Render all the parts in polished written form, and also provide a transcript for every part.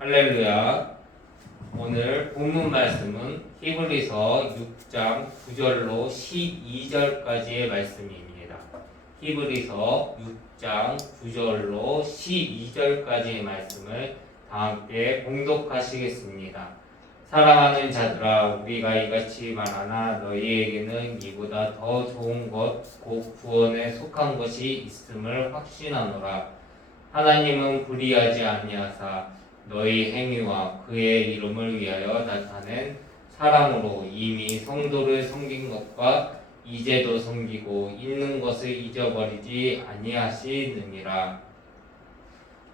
할렐루야. 오늘 본문 말씀은 히브리서 6장 9절로 12절까지의 말씀입니다. 히브리서 6장 9절로 12절까지의 말씀을 다 함께 봉독하시겠습니다. 사랑하는 자들아, 우리가 이같이 말하나 너희에게는 이보다 더 좋은 것, 곧 구원에 속한 것이 있음을 확신하노라. 하나님은 불의하지 아니하사 너희 행위와 그의 이름을 위하여 나타낸 사랑으로 이미 성도를 섬긴 것과 이제도 섬기고 있는 것을 잊어버리지 아니하시느니라.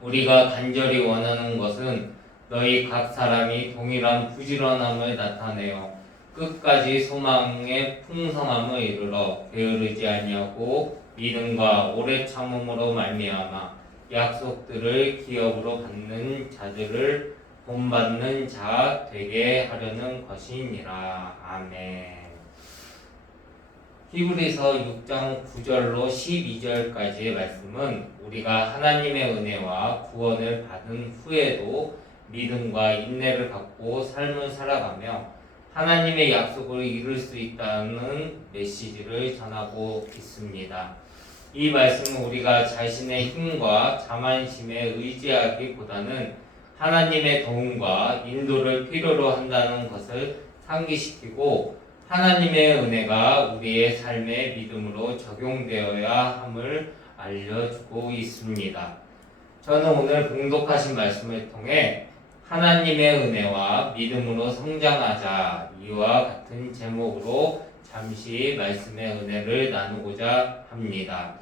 우리가 간절히 원하는 것은 너희 각 사람이 동일한 부지런함을 나타내어 끝까지 소망의 풍성함을 이르러 게으르지 아니하고 믿음과 오래 참음으로 말미암아 약속들을 기업으로 받는 자들을 본받는 자 되게 하려는 것이니라. 아멘. 히브리서 6장 9절로 12절까지의 말씀은 우리가 하나님의 은혜와 구원을 받은 후에도 믿음과 인내를 갖고 삶을 살아가며 하나님의 약속을 이룰 수 있다는 메시지를 전하고 있습니다. 이 말씀은 우리가 자신의 힘과 자만심에 의지하기보다는 하나님의 도움과 인도를 필요로 한다는 것을 상기시키고 하나님의 은혜가 우리의 삶의 믿음으로 적용되어야 함을 알려주고 있습니다. 저는 오늘 봉독하신 말씀을 통해 하나님의 은혜와 믿음으로 성장하자 이와 같은 제목으로 잠시 말씀의 은혜를 나누고자 합니다.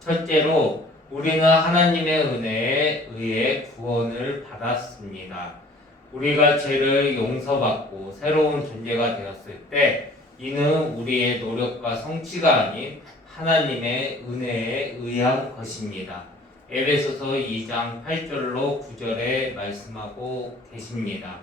첫째로 우리는 하나님의 은혜에 의해 구원을 받았습니다. 우리가 죄를 용서받고 새로운 존재가 되었을 때 이는 우리의 노력과 성취가 아닌 하나님의 은혜에 의한 것입니다. 에베소서 2장 8절로 9절에 말씀하고 계십니다.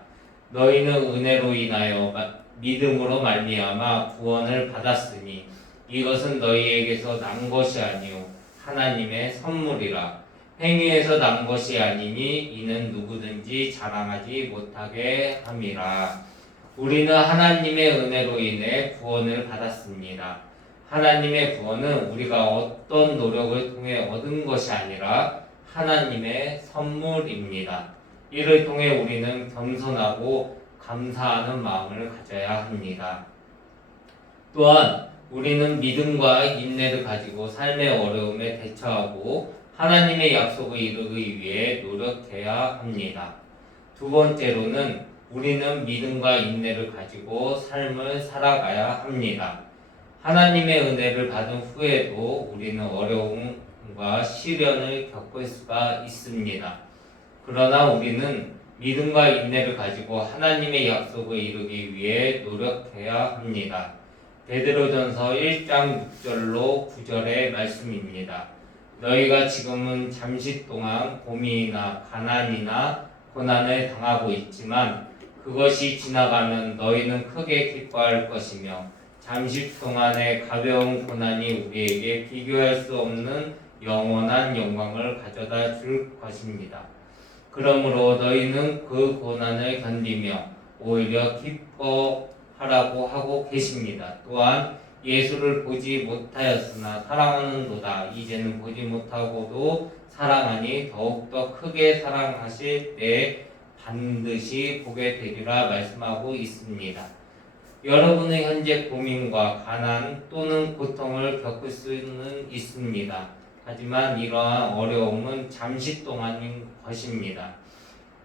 너희는 은혜로 인하여 믿음으로 말미암아 구원을 받았으니 이것은 너희에게서 난 것이 아니요 하나님의 선물이라. 행위에서 난 것이 아니니 이는 누구든지 자랑하지 못하게 함이라. 우리는 하나님의 은혜로 인해 구원을 받았습니다. 하나님의 구원은 우리가 어떤 노력을 통해 얻은 것이 아니라 하나님의 선물입니다. 이를 통해 우리는 겸손하고 감사하는 마음을 가져야 합니다. 또한 우리는 믿음과 인내를 가지고 삶의 어려움에 대처하고 하나님의 약속을 이루기 위해 노력해야 합니다. 두 번째로는 우리는 믿음과 인내를 가지고 삶을 살아가야 합니다. 하나님의 은혜를 받은 후에도 우리는 어려움과 시련을 겪을 수가 있습니다. 그러나 우리는 믿음과 인내를 가지고 하나님의 약속을 이루기 위해 노력해야 합니다. 베드로전서 1장 6절로 9절의 말씀입니다. 너희가 지금은 잠시 동안 고민이나 가난이나 고난을 당하고 있지만 그것이 지나가면 너희는 크게 기뻐할 것이며 잠시 동안의 가벼운 고난이 우리에게 비교할 수 없는 영원한 영광을 가져다 줄 것입니다. 그러므로 너희는 그 고난을 견디며 오히려 기뻐하라고 하고 계십니다. 또한 예수를 보지 못하였으나 사랑하는도다. 이제는 보지 못하고도 사랑하니 더욱더 크게 사랑하실 때 반드시 보게 되리라 말씀하고 있습니다. 여러분의 현재 고민과 가난 또는 고통을 겪을 수는 있습니다. 하지만 이러한 어려움은 잠시 동안인 것입니다.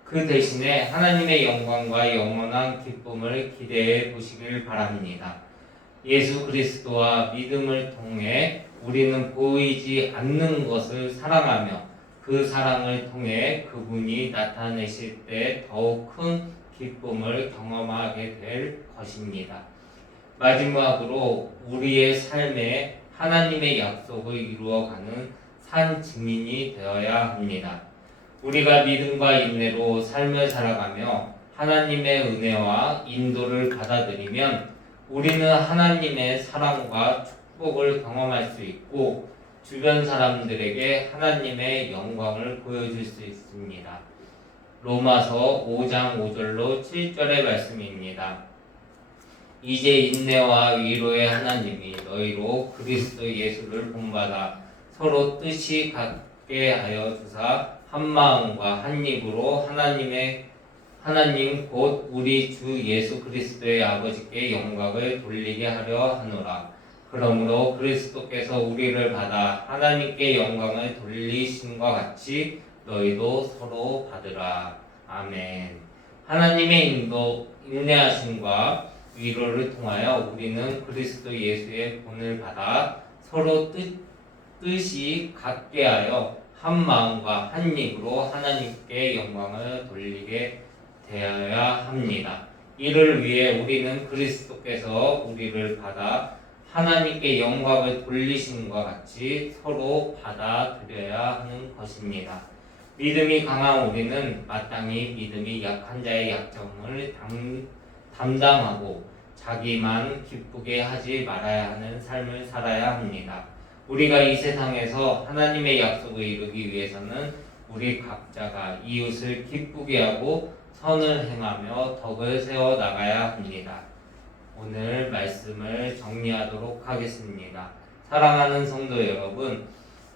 그 대신에 하나님의 영광과 영원한 기쁨을 기대해 보시길 바랍니다. 예수 그리스도와 믿음을 통해 우리는 보이지 않는 것을 사랑하며 그 사랑을 통해 그분이 나타내실 때 더욱 큰 기쁨을 경험하게 될 것입니다. 마지막으로 우리의 삶에 하나님의 약속을 이루어가는 산 증인이 되어야 합니다. 우리가 믿음과 인내로 삶을 살아가며 하나님의 은혜와 인도를 받아들이면 우리는 하나님의 사랑과 축복을 경험할 수 있고 주변 사람들에게 하나님의 영광을 보여줄 수 있습니다. 로마서 5장 5절로 7절의 말씀입니다. 이제 인내와 위로의 하나님이 너희로 그리스도 예수를 본받아 서로 뜻이 같게 하여 주사 한 마음과 한 입으로 하나님 곧 우리 주 예수 그리스도의 아버지께 영광을 돌리게 하려 하노라. 그러므로 그리스도께서 우리를 받아 하나님께 영광을 돌리심과 같이 너희도 서로 받으라. 아멘. 하나님의 인내하심과 위로를 통하여 우리는 그리스도 예수의 본을 받아 서로 뜻이 같게 하여 한 마음과 한 입으로 하나님께 영광을 돌리게 되어야 합니다. 이를 위해 우리는 그리스도께서 우리를 받아 하나님께 영광을 돌리심과 같이 서로 받아들여야 하는 것입니다. 믿음이 강한 우리는 마땅히 믿음이 약한 자의 약점을 담당하고 자기만 기쁘게 하지 말아야 하는 삶을 살아야 합니다. 우리가 이 세상에서 하나님의 약속을 이루기 위해서는 우리 각자가 이웃을 기쁘게 하고 선을 행하며 덕을 세워 나가야 합니다. 오늘 말씀을 정리하도록 하겠습니다. 사랑하는 성도 여러분,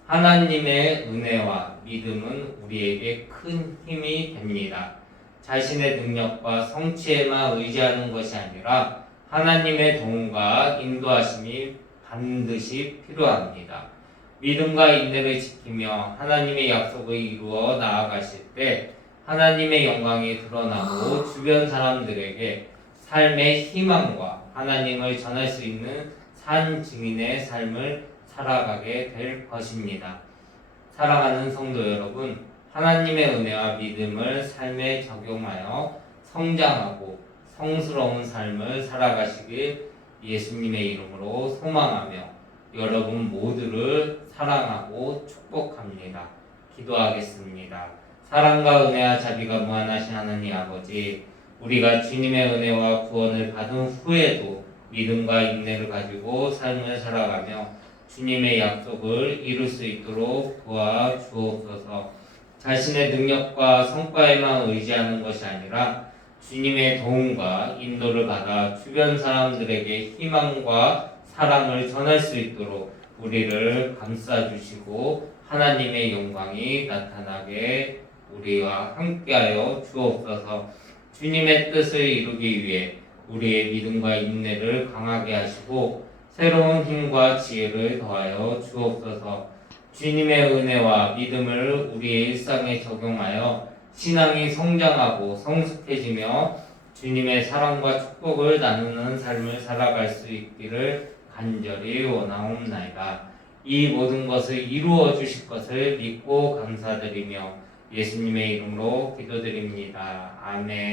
하나님의 은혜와 믿음은 우리에게 큰 힘이 됩니다. 자신의 능력과 성취에만 의지하는 것이 아니라 하나님의 도움과 인도하심이 반드시 필요합니다. 믿음과 인내를 지키며 하나님의 약속을 이루어 나아가실 때 하나님의 영광이 드러나고 주변 사람들에게 삶의 희망과 하나님을 전할 수 있는 산 증인의 삶을 살아가게 될 것입니다. 사랑하는 성도 여러분, 하나님의 은혜와 믿음을 삶에 적용하여 성장하고 성스러운 삶을 살아가시길 예수님의 이름으로 소망하며 여러분 모두를 사랑하고 축복합니다. 기도하겠습니다. 사랑과 은혜와 자비가 무한하신 하나님 아버지, 우리가 주님의 은혜와 구원을 받은 후에도 믿음과 인내를 가지고 삶을 살아가며 주님의 약속을 이룰 수 있도록 도와주옵소서. 자신의 능력과 성과에만 의지하는 것이 아니라 주님의 도움과 인도를 받아 주변 사람들에게 희망과 사랑을 전할 수 있도록 우리를 감싸주시고 하나님의 영광이 나타나게 우리와 함께하여 주옵소서. 주님의 뜻을 이루기 위해 우리의 믿음과 인내를 강하게 하시고 새로운 힘과 지혜를 더하여 주옵소서. 주님의 은혜와 믿음을 우리의 일상에 적용하여 신앙이 성장하고 성숙해지며 주님의 사랑과 축복을 나누는 삶을 살아갈 수 있기를 간절히 원하옵나이다. 이 모든 것을 이루어 주실 것을 믿고 감사드리며 예수님의 이름으로 기도드립니다. 아멘.